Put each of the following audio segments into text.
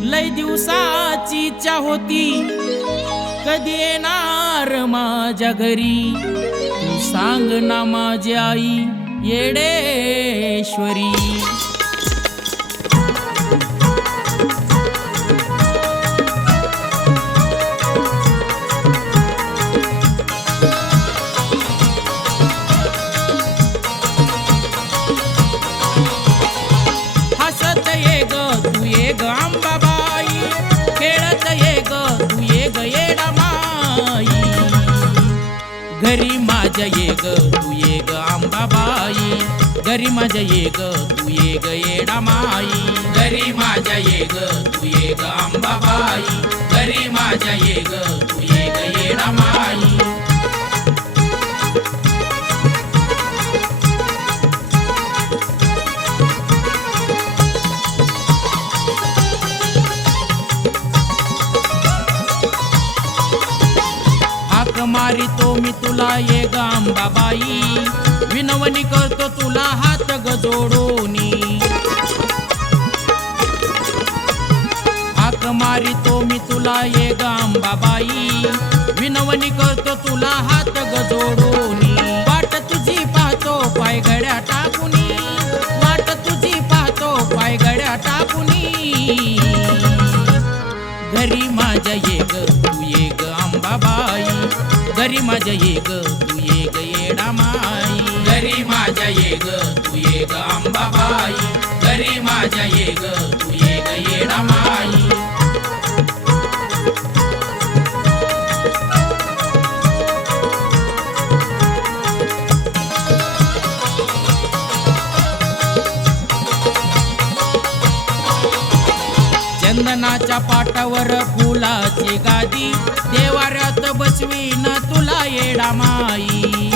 लय दिवसाची इच्छा होती कधी येणार माझ्या घरी तू सांग ना माझी आई येडेश्वरी हसत ये ग तू ये ग अंबाबाई खेळत ये ग तू ये ग येडा माई घरी माझ्या ये ग तू ये ग अंबाबाई घरी माझ्या ये ग तू ये ग येडा माई घरी माझ्या ये ग तू ये ग अंबाबाई घरी माझ्या ये ग तू ये ग येडा माई मारितो मी तुला ये ग अंबाबाई विनवणी करतो तुला हात ग जोडोनी हाक मारितो मी तुला ये ग अंबाबाई विनवणी करतो तुला हात ग जोडोनी वाट तुझी पाहतो पाय गड्या टाकुनी वाट तुझी पाहतो पाय गड्या टाकुनी घरी माझ्या ये ग तू ये ग अंबाबाई घरी माझ्या ये ग तू ये ग येडा माई घरी माझ्या ये ग तू ये ग अंबाबाई घरी माझ्या ये ग तू ये ग येडा माई चंदनाच्या पाटावर फुलाची गादी देवाऱ्यात बसवीन तुला येडा माई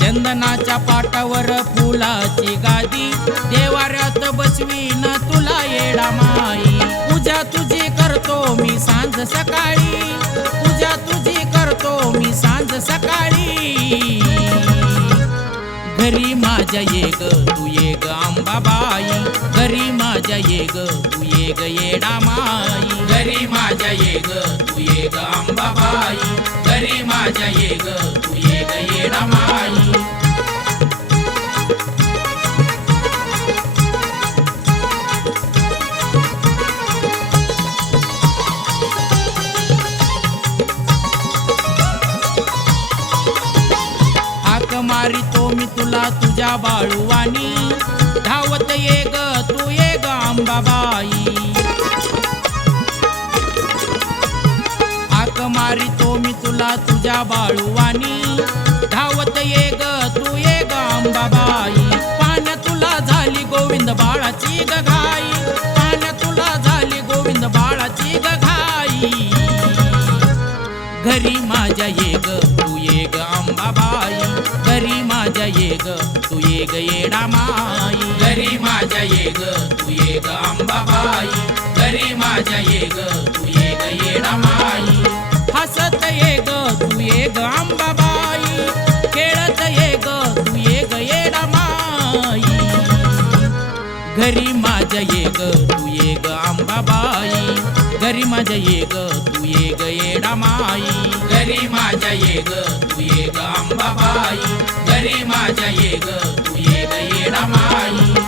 चंदनाच्या पाटावर फुलाची गादी देवाऱ्यात बसवीन तुला येडा माई पूजा तुझी करतो मी सांज सकाळी पूजा तुझी करतो मी सांज सकाळी घरी माझ्या ये ग तू ये ग अंबाबाई घरी माझ्या ये ग तू ये ग येडा माई घरी माझ्या ये ग तू ये ग अंबाबाई घरी माझ्या ये ग तू ये ग येडा माई मारितो मी तुला तुझ्या बाळूवानी धावत ये ग तू ये ग अंबाबाई हाक मारितो मी तुला तुझ्या बाळूवानी धावत ये ग तू ये ग अंबाबाई पाण्या तुला झाली गोविंद बाळाची ग घाई पाण्या तुला झाली गोविंद बाळाची ग घाई घरी माझ्या ये ग तू ये ग अंबाबाई घरी माझ्या ये ग तू ये ग येडा माई घरी माझ्या ये ग तू ये ग अंबाबाई घरी माझ्या ये ग तू ये ग येडा माई हसत ये ग तू ये ग अंबाबाई खेळत ये ग तू ये ग येडा माई घरी माझ्या ये ग तू ये ग अंबाबाई घरी माझ्या ये ग तू ये ग येडा माई घरी माझ्या ये ग तू ये ग अंबाबाई घरी माझ्या ये ग तू ये ग येडा माई